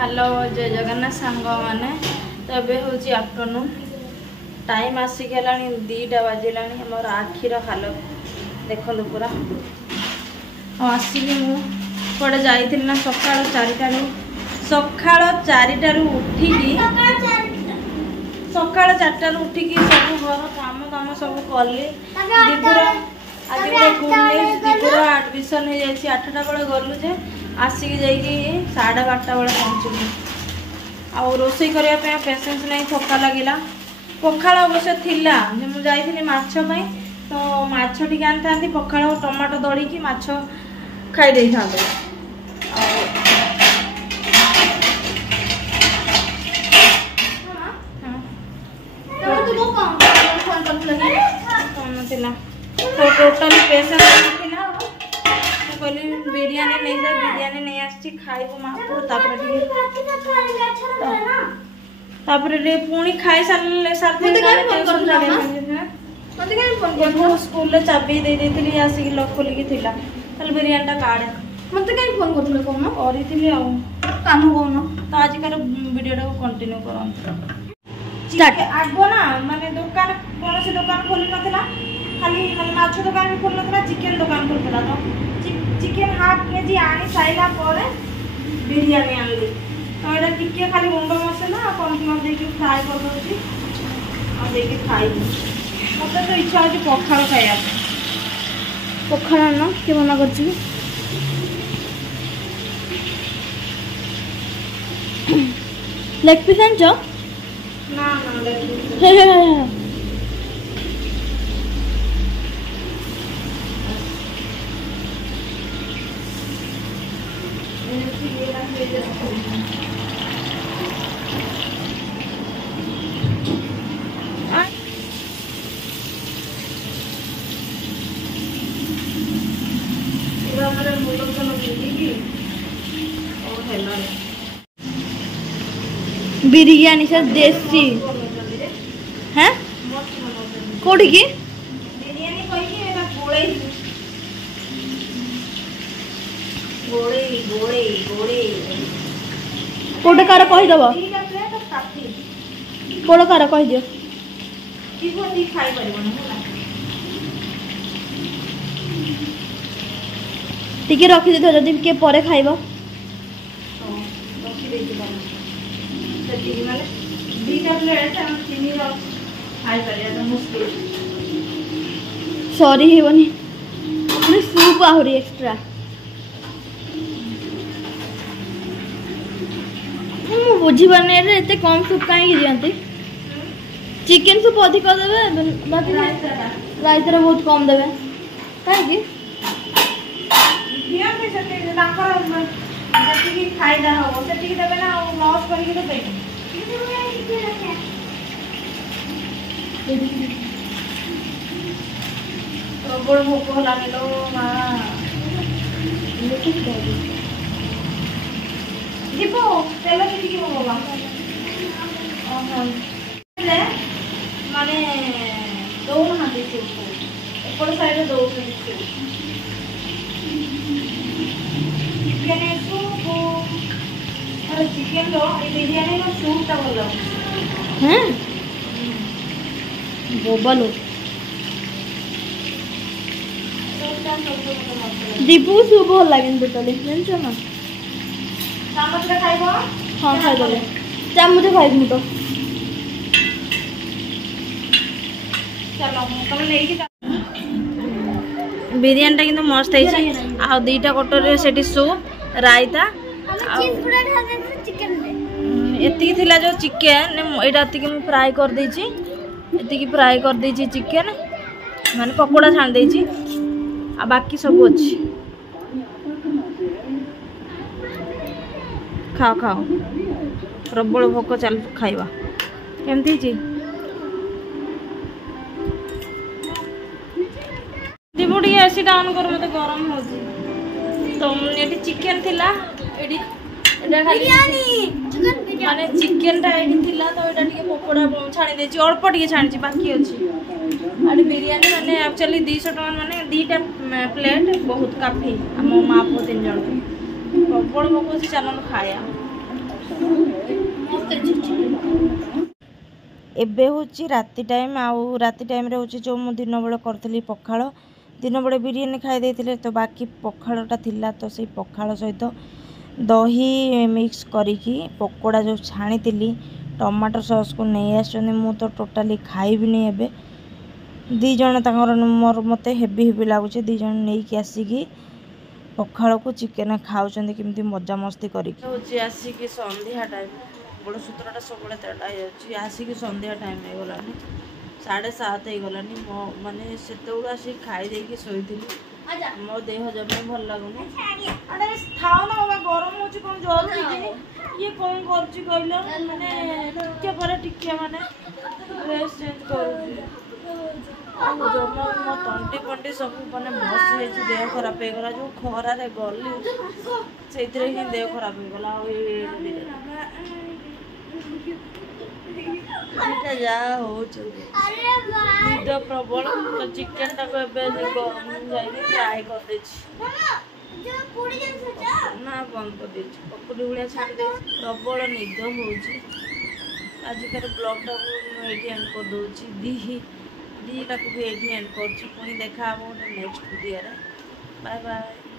Hello जय जगन्नाथ सांग मैंने तो ये हूँ आफ्टरनून टाइम आसिक है 2टा बाजिला मोर आखिर हालत देखो पूरा आसिक मुझे जाइली ना सका 4टार सका 4टार उठिकी सका 4टार उठिकी सब घर काम दाम सब कली दीपुर आज गोटे दीपुर एडमिशन हो जाए 8टा बेले गलु जे आसिक जाइए 12:30 बेले पहुँचलु आ रोषे करने पेसेंस नहीं थका लगिला पखाड़ अवश्य थिला मुझे जाइली माछ पई तो माछ टिके आनी पखाड़ टमाटो दड़ी की माछ खाई दे था तो टोटल पेसेंस थिला कहली बिरियानी नहीं जा बिरियानी नहीं आसी खाइबो मापुर तापरे पुणी खाई सारे स्कूल चाबी दे देती आसिक लक खोलिकी थिला खाली बिरियानी काढ़े मत कहीं फोन करथले कोन करी आ काम कोन तो आजिकार वीडियो टाको कंटिन्यू करंत आगो ना माने दुकान कौन से दुकान खोली नथिला खाली खाली माछ दुकान भी खोल नथिला चिकन दुकान खोलथिला तो चिकन हाफ केजी आनी साइला परे बिरयानी आनली तो एटा टिके खाली गुंड मसला कॉर्नफ्लोर देके फ्राई कर दोची आ देके खाई मते तो इच्छा होची पखाळ खाया पखाळ ना के मना करछि लेग पीस आनछो ना ना लेग पीस बिरयानी सर देसी हैं कोठी की बिरयानी कोई की एटा गोळे गोळे गोळे गोळे कोटे कार कहि दबो तीटा प्लेट काफी कोटे कार कहि दियो जीवो दी खाई परबो ना टिके रखि दे जदी के परे खाइबो रखि दे माने 2टा प्लेट हम चिनी खाई परिया तो मुश्किल सॉरी हेबनी सूप आहुरी एक्स्ट्रा बुझी पाने एते कम सूप कहीं दियंती चिकन सूप अधिक देवे बाकी राइस रे बहुत कम देवे काहे की दिया पे सके ताकर जति फायदा हो सेति देबे ना लॉस करके तो देबे तो बड़ भूख होला लो मां लेके दे दीपो तेल की बाबा ले माने दो ना दीपो ऊपर साइड दो दीपो चिकन सूप अरे चिकन लो ये बिरयानी रो सूप ता बोलो हैं बोबलो दीपू सूप भल लागेन टोटली जानछो ना चामच रे खाइबो हां खाइ देबे चामच खाइब मु तो चलो तुम लेके बिरयानी टा किंतु मस्त है आ 2टा कटोरी सेठी सूप रायता एति थिला जो चिकन एटा एति मु फ्राई कर देछि एति फ्राई कर देछि चिकन माने पकोड़ा छान देछि आ बाकी सब अछि खाओ खाओ प्रबल भोक चल खाइबा केमती छी दीपुटी एसी डाउन कर मते गरम हो तो ये चिकन थिला एडी एटा बिरयानी चिकन बिरयानी माने चिकन टा एडी थिला तो एटा टिके पकोड़ा छाणी देछि अल्प टिके छाणी बाकी अछि आडी बिरयानी माने एक्चुअली 200 टका माने 2टा प्लेट बहुत काफी हम मां पो 3 जण प्रबल भोक अछि चलन खाया एबे हूँ राति टाइम आउ राति टाइम रे हूँ जो मु दिन बेले करी पखाड़ दिन बेले बिरियानी खाई देते तो बाकी पखाड़टा थिला तो से पखाड़ सहित दही मिक्स करिकी पकोड़ा जो छाणी टमाटो सॉस को नहीं आसुँच मु तो टोटाली खाइबिनी एबे दी जण तंकर मोर मते हेवी हेवी लगुच दी जण नहीं कि आसिकी पखाड़ को चिकेन खाऊँ केमती मजा मस्ती करके आसिकी संध्या टाइम गोड़ सूत्रटा सब तेड़ा आसिकी संध्या टाइम हो गलानी 7:30 हो गलानी मो माने सेते आसिक खाई देकी शोई मो देह जमे भल लगुनि अरे थाओ ना बाबा गरम हो कौन जल्दी कि ये कौन कर माने टिके पर टिके माने ड्रेस चेंज करूँ जमा मो तंटी पंटी सब माने बसी देह खराब हो गला जो खरारे गली से देह खराब हो गला जा हो निद प्रबल तो चिकेन टाक फ्राए कर ना बंद कर पकुड़ी भाया छाड़ दे प्रबल निद हो आजिकार ब्लॉगटा ये एंड कर दूसरी दीटा को भी ये एंड कर देखा गोटे नेक्स्ट वीडियो बाय बाय।